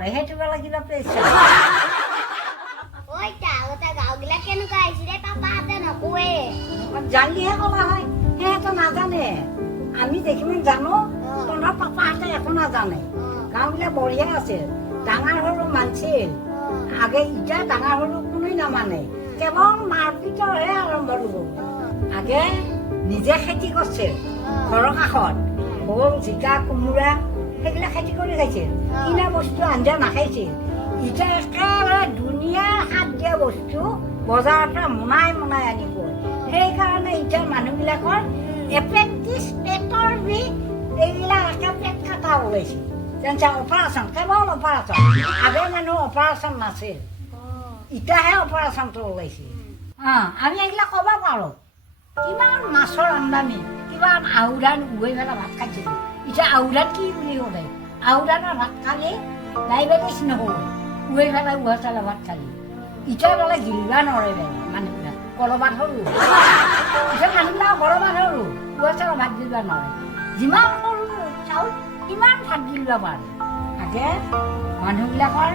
মৰে সেইটো বেলা কিবা প্ৰেছাৰ জানিহে ক'লা হয় সিহঁতে নাজানে আমি দেখিমান জানো তহঁতৰ পাপাহঁতে একো নাজানে গাঁওবিলাক বঢ়িয়া আছিল ডাঙৰ সৰু মানছিল আগে এতিয়া ডাঙৰ সৰু কোনোই নামানে কেৱল মাৰপিটৰহে আৰম্ভ হ'ব আগে নিজে খেতি কৰিছিল ঘৰৰ কাষত ভোল জিকা কোমোৰা সেইবিলাক খেতি কৰি খাইছিল কিনা বস্তু আঞ্জা নাখাইছিল এতিয়া একেবাৰে ধুনীয়া সাৰ দিয়া বস্তু বজাৰৰ পৰা মোনাই মোনাই আনিব সেইকাৰণে এতিয়া মানুহবিলাকৰ এপেণ্ডিক্স পেটৰ বিষ এইবিলাক একে পেট কাটা ওলাইছে যেনে অপাৰেশ্যন কেৱল অপাৰেশ্যন আগৰ মানুহ অপাৰেশ্যন নাছিল এতিয়াহে অপাৰেশ্যনটো ওলাইছে আমি এইবিলাক ক'ব পাৰোঁ কিমান মাছৰ আমদানি কিমান আহুধান উঘাই পেলাই ভাত খাইছিলোঁ এতিয়া আহুধান কি বুলি ক'লে আহুধানৰ ভাত খালি ডায়েবেটিছ নহ'ব উঘাই পেলাই উঘাই চালে ভাত খালি এতিয়া বোলে গিলিবা নৰে মানুহবিলাক কলবাত সৰু এতিয়া মানুহবিলাক কলবাত সৰু উঘাই চালে ভাত গিলিব নৰে যিমান সৰু চাউল কিমান ভাত গিলিব পাৰে আগে মানুহবিলাকৰ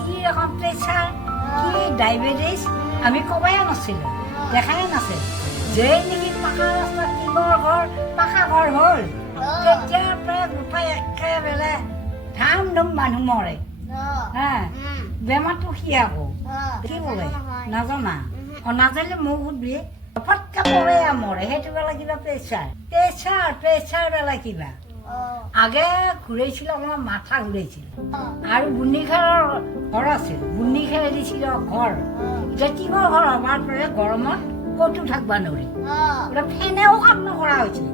কি ৰকম প্ৰেছাৰ কি ডায়েবেটিছ আমি ক'বাই নাছিলোঁ দেখাই নাছিল যে নেকি পাকা ৰাস্তাত টিঙৰ ঘৰ পাকা ঘৰ হ'ল তেতিয়াৰ পৰা গোটাই একেবাৰে ধাম ধুম মানুহ মৰে বেমাৰটো কি আকৌ কি বোলে নাজানা নাজানিলে মোক সুধবি পটকে পৰে মৰে সেইটো বেলা কিবা প্ৰেছাৰ প্ৰেছাৰ প্ৰেছাৰ বেলা কিবা আগে ঘূৰাইছিল আমাৰ মাথা ঘূৰাইছিল আৰু বুন্দিখাৰৰ ঘৰ আছিল বুন্দিখাৰে দিছিল ঘৰ এতিয়া টিঙৰ ঘৰ আমাৰ পৰা গৰমত ক'তো থাকিব নোৱাৰি ফেনেও কাম নকৰা হৈছে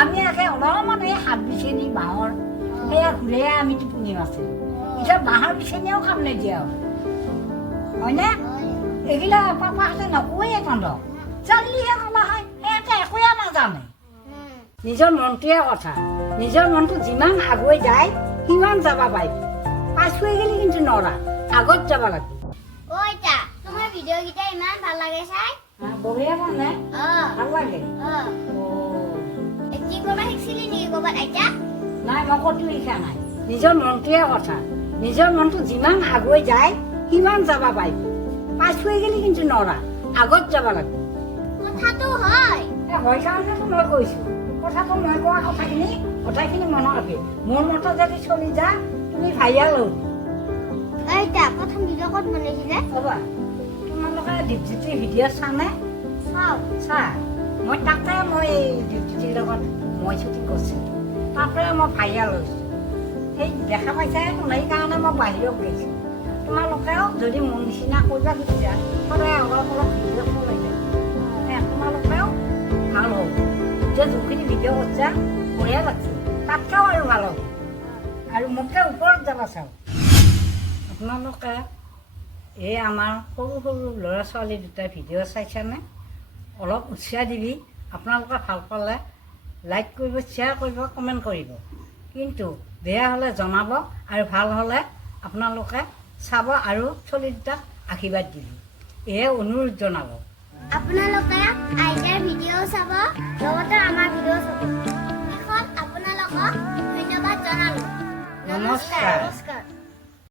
আমি আগে অলপমান এই হাত বিচনি বাঁহৰ সেয়া ঘূৰাই আমি টোপনি আছিলোঁ এতিয়া বাঁহৰ বিচনীয়েও কাম নিদিয়া হ'ল হয়নে এইগিলা পাপাহঁতে নকয়ে তহঁতক জানিলেহে ক'লা হয় সিহঁতে একোৱে নাজানে নিজৰ মনটোৱে কথা নিজৰ মনটো যিমান আগুৱাই যায় সিমান যাব পাৰিবি পাছুৱাই গ'লে কিন্তু নৰা আগত যাব লাগিব তোমাৰ ভিডিঅ' কেইটা ইমান ভাল লাগে চাই বঢ়িয়া মানে ভাল লাগে এক্টিং কৰিব শিকিছিলি নেকি ক'ৰবাত আইতা নাই মই ক'তো লিখা নাই নিজৰ মনটোৱে কথা নিজৰ মনটো যিমান আগুৱাই যায় সিমান যাব পাৰিবি পাছুৱাই গ'লে কিন্তু নৰা আগত যাব লাগিব কথাটো হয় হয় কাৰণেতো মই কৈছোঁ কথাটো মই কোৱা কথাখিনি মনত ৰাখি মোৰ মতে যদি চলি যা তুমি ভাইয়াল হ'ল আইতা প্ৰথম ভিডিঅ' ক'ত বনাইছিলে ক'বা তোমালোকে দীপজ্যোতিৰ ভিডিঅ' চানে চা মই তাতে মই দীপজ্যোতিৰ লগত মই শ্বুটিং কৰিছিলোঁ তাতে মই ভাইয়াল হৈছোঁ সেই দেখা পাইছাই সেইকাৰণে মই বাহিৰত গৈছোঁ তোমালোকেও যদি মোৰ নিচিনা কৰিব খুজিছা সদায় অলপ অলপ ভিডিঅ' চলাই যায় তোমালোকেও ভাল হ'ব যে যোনখিনি ভিডিঅ' কৰিছা বঢ়িয়া লাগছে তাতকেও আৰু ভাল হ'ব আৰু মোতকৈ ওপৰত যাবা চাওঁ আপোনালোকে এই আমাৰ সৰু সৰু ল'ৰা ছোৱালী দুটা ভিডিঅ' চাইছেনে অলপ উৎসাহ দিবি আপোনালোকে ভাল পালে লাইক কৰিব শ্বেয়াৰ কৰিব কমেণ্ট কৰিব কিন্তু বেয়া হ'লে জনাব আৰু ভাল হ'লে আপোনালোকে চাব আৰু চলি দুটাক আশীৰ্বাদ দিব এয়ে অনুৰোধ জনাব আপোনালোকে আইতাৰ ভিডিঅ' চাব লগতে আমাৰ ভিডিঅ' চাব এখন আপোনালোকক ধন্যবাদ জনালোঁ নমস্কাৰ